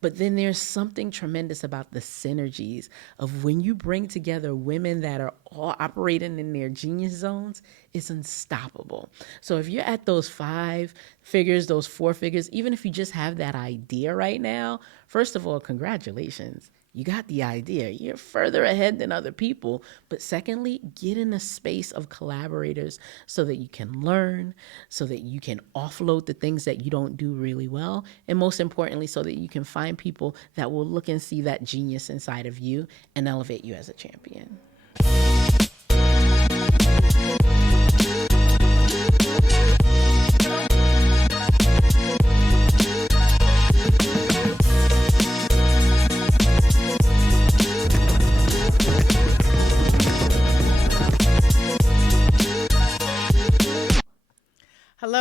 But then there's something tremendous about the synergies of when you bring together women that are all operating in their genius zones, it's unstoppable. So if you're at those 5 figures, those 4 figures, even if you just have that idea right now, first of all, congratulations. You got the idea. You're further ahead than other people. But secondly, get in a space of collaborators so that you can learn, so that you can offload the things that you don't do really well. And most importantly, so that you can find people that will look and see that genius inside of you and elevate you as a champion.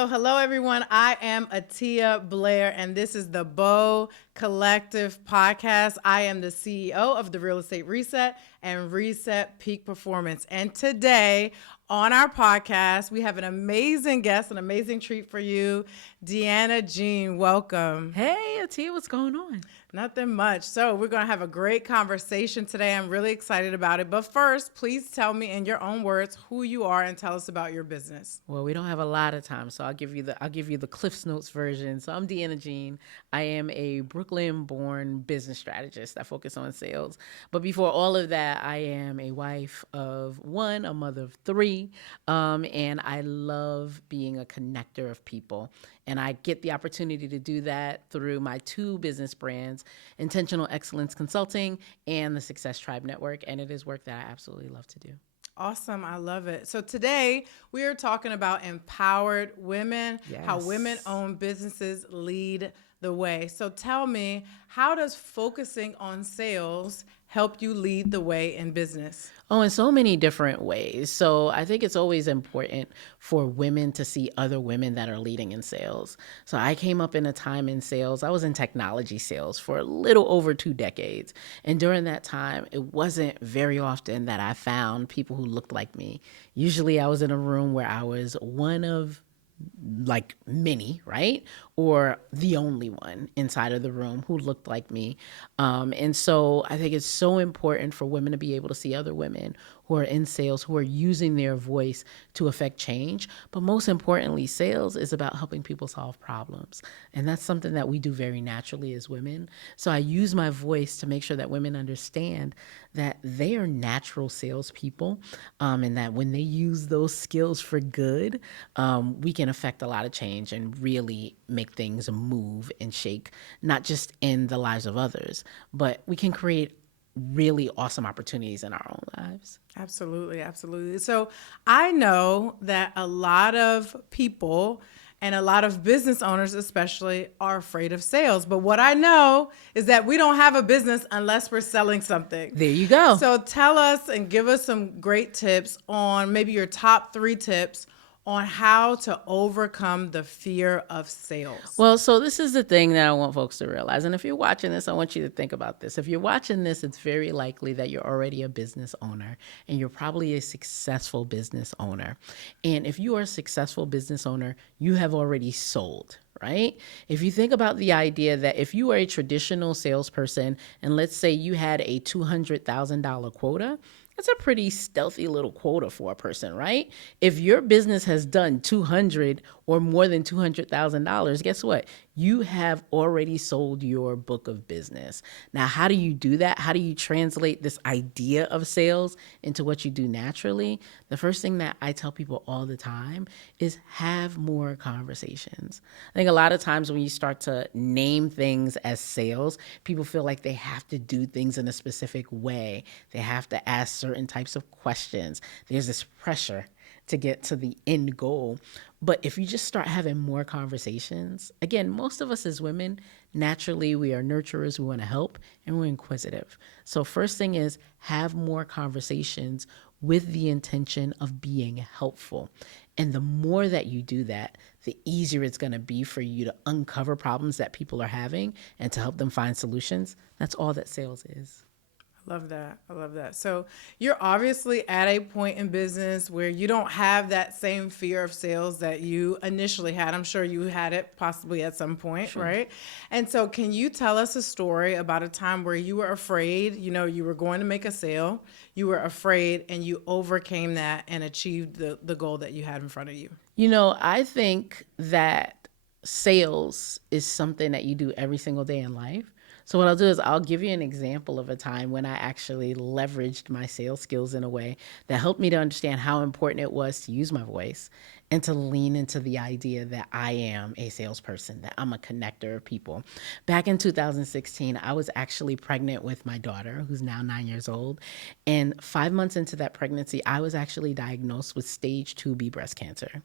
Hello, everyone. I am Attiyah Blair, and this is the BOW Collective Podcast. I am the CEO of the Real Estate Reset and Reset Peak Performance. And today on our podcast, we have an amazing guest, an amazing treat for you, Deana Jean. Welcome. Hey, Attiyah, what's going on? Nothing much. So we're going to have a great conversation today. I'm really excited about it. But first, please tell me in your own words who you are and tell us about your business. Well, we don't have a lot of time, so I'll give you the Cliff's Notes version. So I'm Deana Jean. I am a Brooklyn-born business strategist. I focus on sales. But before all of that, I am a wife of 1, a mother of 3, and I love being a connector of people. And I get the opportunity to do that through my 2 business brands, Intentional Excellence Consulting and the Success Tribe Network. And it is work that I absolutely love to do. Awesome. I love it. So today we are talking about empowered women, how women-owned businesses lead the way. So tell me, how does focusing on sales help you lead the way in business? Oh, in so many different ways. So I think it's always important for women to see other women that are leading in sales. So I came up in a time in sales. I was in technology sales for a little over 2 decades. And during that time, it wasn't very often that I found people who looked like me. Usually I was in a room where I was one of like many, right? Or the only one inside of the room who looked like me. And so I think it's so important for women to be able to see other women who are in sales, who are using their voice to affect change. But most importantly, sales is about helping people solve problems. And that's something that we do very naturally as women. So I use my voice to make sure that women understand that they are natural salespeople, and that when they use those skills for good, we can affect a lot of change and really make things move and shake, not just in the lives of others, but we can create really awesome opportunities in our own lives. Absolutely, absolutely. So I know that a lot of people and a lot of business owners especially are afraid of sales. But what I know is that we don't have a business unless we're selling something. There you go. So tell us and give us some great tips on maybe your top 3 tips on how to overcome the fear of sales. Well, so this is the thing that I want folks to realize. And if you're watching this, I want you to think about this. If you're watching this, it's very likely that you're already a business owner and you're probably a successful business owner. And if you are a successful business owner, you have already sold, right? If you think about the idea that if you are a traditional salesperson and let's say you had a $200,000 quota, that's a pretty stealthy little quota for a person, right? If your business has done 200 or more than $200,000, guess what? You have already sold your book of business. Now, how do you do that? How do you translate this idea of sales into what you do naturally? The first thing that I tell people all the time is have more conversations. I think a lot of times when you start to name things as sales, people feel like they have to do things in a specific way. They have to ask certain types of questions. There's this pressure to get to the end goal. But if you just start having more conversations, again, most of us as women, naturally, we are nurturers, we want to help, and we're inquisitive. So first thing is have more conversations with the intention of being helpful. And the more that you do that, the easier it's going to be for you to uncover problems that people are having and to help them find solutions. That's all that sales is. Love that. I love that. So you're obviously at a point in business where you don't have that same fear of sales that you initially had. I'm sure you had it possibly at some point, Sure. right? And so can you tell us a story about a time where you were afraid, you were going to make a sale, you were afraid and you overcame that and achieved the goal that you had in front of you? I think that sales is something that you do every single day in life. So what I'll do is I'll give you an example of a time when I actually leveraged my sales skills in a way that helped me to understand how important it was to use my voice and to lean into the idea that I am a salesperson, that I'm a connector of people. Back in 2016, I was actually pregnant with my daughter, who's now 9 years old. And 5 months into that pregnancy, I was actually diagnosed with stage 2B breast cancer.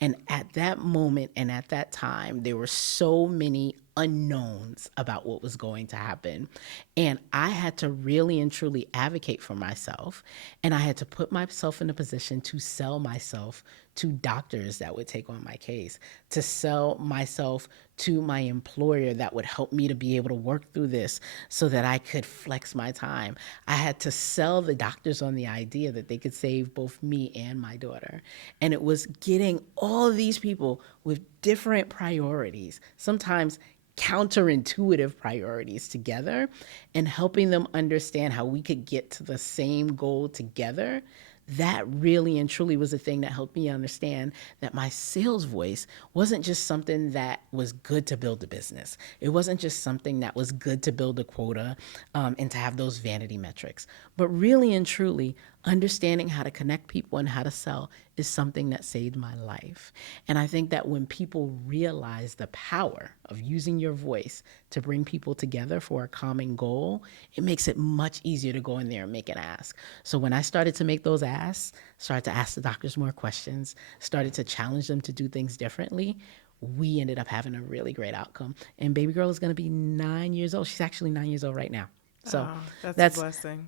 And at that moment and at that time, there were so many unknowns about what was going to happen. And I had to really and truly advocate for myself. And I had to put myself in a position to sell myself to doctors that would take on my case, to sell myself to my employer that would help me to be able to work through this so that I could flex my time. I had to sell the doctors on the idea that they could save both me and my daughter. And it was getting all of these people with different priorities, sometimes counterintuitive priorities together, and helping them understand how we could get to the same goal together. That really and truly was the thing that helped me understand that my sales voice wasn't just something that was good to build a business. It wasn't just something that was good to build a quota and to have those vanity metrics. But really and truly, understanding how to connect people and how to sell is something that saved my life. And I think that when people realize the power of using your voice to bring people together for a common goal, it makes it much easier to go in there and make an ask. So when I started to make those asks, started to ask the doctors more questions, started to challenge them to do things differently, we ended up having a really great outcome. And baby girl is going to be 9 years old. She's actually 9 years old right now. So that's a blessing.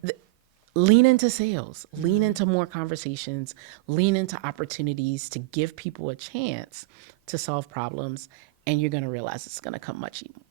Lean into sales, lean into more conversations, lean into opportunities to give people a chance to solve problems, and you're going to realize it's going to come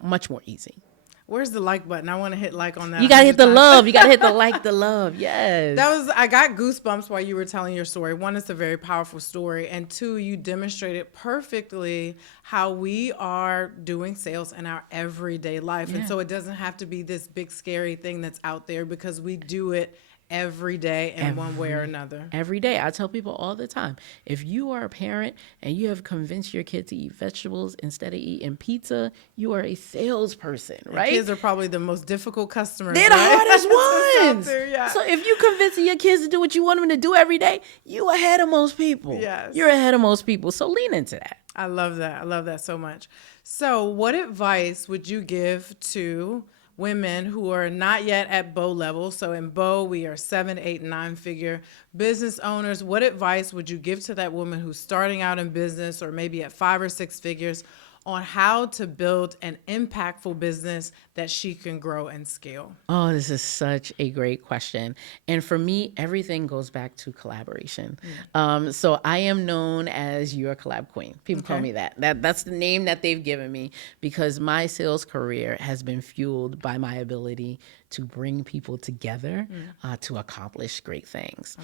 much more easy. Where's the like button? I want to hit like on that. You got to hit the love. You got to hit the love. Yes. I got goosebumps while you were telling your story. One, it's a very powerful story. And two, you demonstrated perfectly how we are doing sales in our everyday life. Yeah. And so it doesn't have to be this big, scary thing that's out there because we do it every day in one way or another. Every day. I tell people all the time, if you are a parent and you have convinced your kid to eat vegetables instead of eating pizza, you are a salesperson, right? Kids are probably the most difficult customers. They're the hardest ones. Yeah. So if you convincing your kids to do what you want them to do every day, you ahead of most people. Yes. You're ahead of most people. So lean into that. I love that. I love that so much. So what advice would you give to women who are not yet at BOW level? So in BOW, we are 7, 8, 9 figure business owners. What advice would you give to that woman who's starting out in business or maybe at 5 or 6 figures on how to build an impactful business that she can grow and scale? Oh, this is such a great question. And for me, everything goes back to collaboration. So I am known as your Collab Queen. People call me that. That's the name that they've given me because my sales career has been fueled by my ability to bring people together to accomplish great things.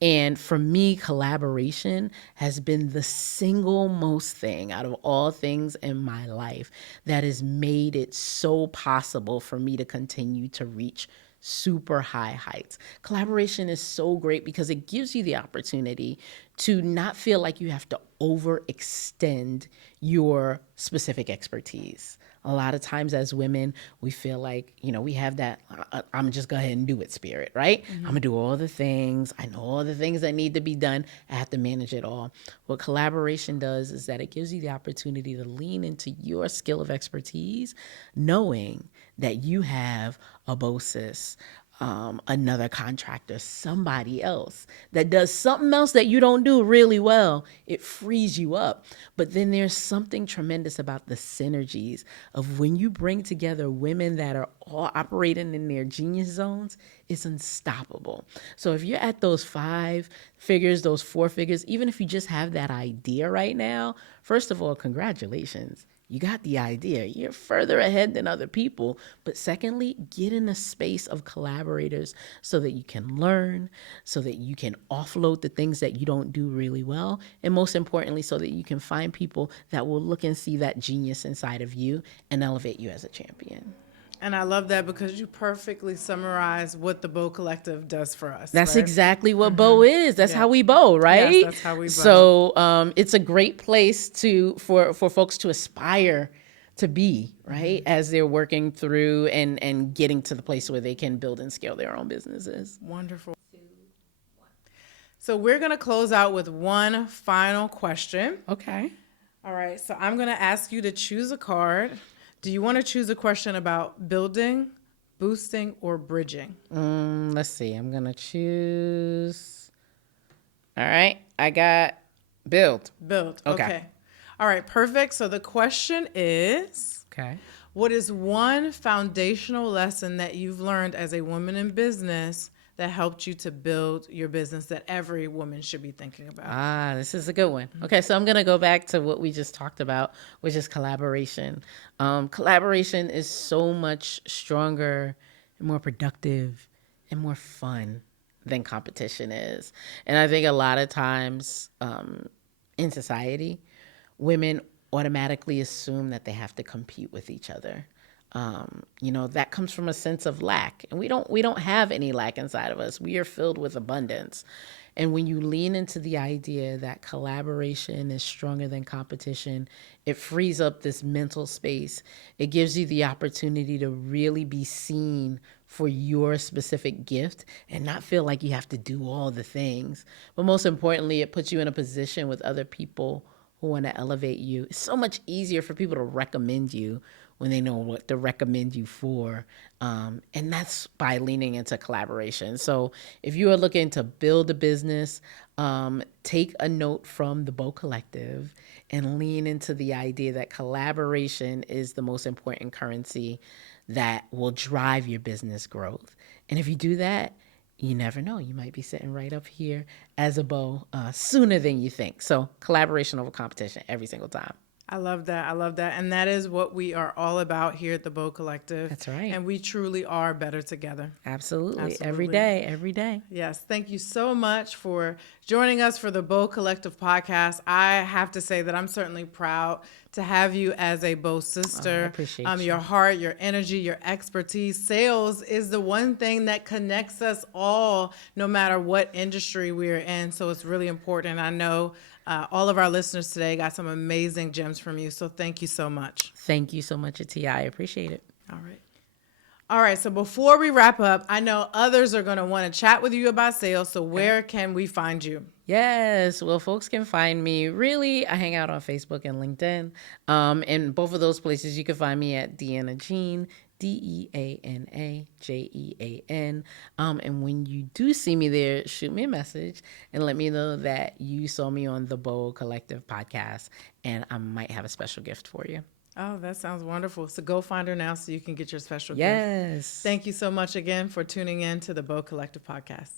And for me, collaboration has been the single most thing out of all things in my life that has made it so possible for me to continue to reach super high heights. Collaboration is so great because it gives you the opportunity to not feel like you have to overextend your specific expertise. A lot of times as women, we feel like, we have that, I'm just go ahead and do it spirit, right? I'm gonna do all the things. I know all the things that need to be done. I have to manage it all. What collaboration does is that it gives you the opportunity to lean into your skill of expertise, knowing that you have a BOSIS, another contractor, somebody else that does something else that you don't do really well. It frees you up. But then there's something tremendous about the synergies of when you bring together women that are all operating in their genius zones, it's unstoppable. So if you're at those 5 figures, those 4 figures, even if you just have that idea right now, first of all, congratulations. You got the idea. You're further ahead than other people. But secondly, get in a space of collaborators so that you can learn, so that you can offload the things that you don't do really well. And most importantly, so that you can find people that will look and see that genius inside of you and elevate you as a champion. And I love that because you perfectly summarize what the BOW Collective does for us. That's right? exactly what BOW is. That's how we BOW, right? Yes, that's how we BOW. So it's a great place for folks to aspire to be, right? As they're working through and getting to the place where they can build and scale their own businesses. Wonderful. So we're going to close out with one final question. Okay. All right. So I'm going to ask you to choose a card. Do you want to choose a question about building, boosting, or bridging? Let's see. I'm going to choose. All right. I got build. Build. Okay. All right. Perfect. So the question is, okay, what is one foundational lesson that you've learned as a woman in business that helped you to build your business that every woman should be thinking about? This is a good one. Okay, so I'm going to go back to what we just talked about, which is collaboration. Collaboration is so much stronger and more productive and more fun than competition is. And I think a lot of times in society, women automatically assume that they have to compete with each other. That comes from a sense of lack, and we don't have any lack inside of us. We are filled with abundance. And when you lean into the idea that collaboration is stronger than competition, it frees up this mental space. It gives you the opportunity to really be seen for your specific gift and not feel like you have to do all the things. But most importantly, it puts you in a position with other people who want to elevate you. It's so much easier for people to recommend you when they know what to recommend you for. And that's by leaning into collaboration. So if you are looking to build a business, take a note from the BOW Collective and lean into the idea that collaboration is the most important currency that will drive your business growth. And if you do that, you never know. You might be sitting right up here as a BOW sooner than you think. So collaboration over competition every single time. I love that. I love that. And that is what we are all about here at the BOW Collective. That's right. And we truly are better together. Absolutely. Every day. Every day. Yes. Thank you so much for joining us for the BOW Collective podcast. I have to say that I'm certainly proud to have you as a BOW sister. I appreciate you. Your heart, your energy, your expertise. Sales is the one thing that connects us all, no matter what industry we're in. So it's really important. I know all of our listeners today got some amazing gems from you. So thank you so much. Thank you so much, Attiyah. I appreciate it. All right. So before we wrap up, I know others are going to want to chat with you about sales. So where can we find you? Yes. Well, folks can find me. Really, I hang out on Facebook and LinkedIn. In both of those places, you can find me at Deana Jean, Deana Jean. And when you do see me there, shoot me a message and let me know that you saw me on the BOW Collective podcast, and I might have a special gift for you. Oh, that sounds wonderful. So go find her now so you can get your special gift. Yes. Thank you so much again for tuning in to the BOW Collective podcast.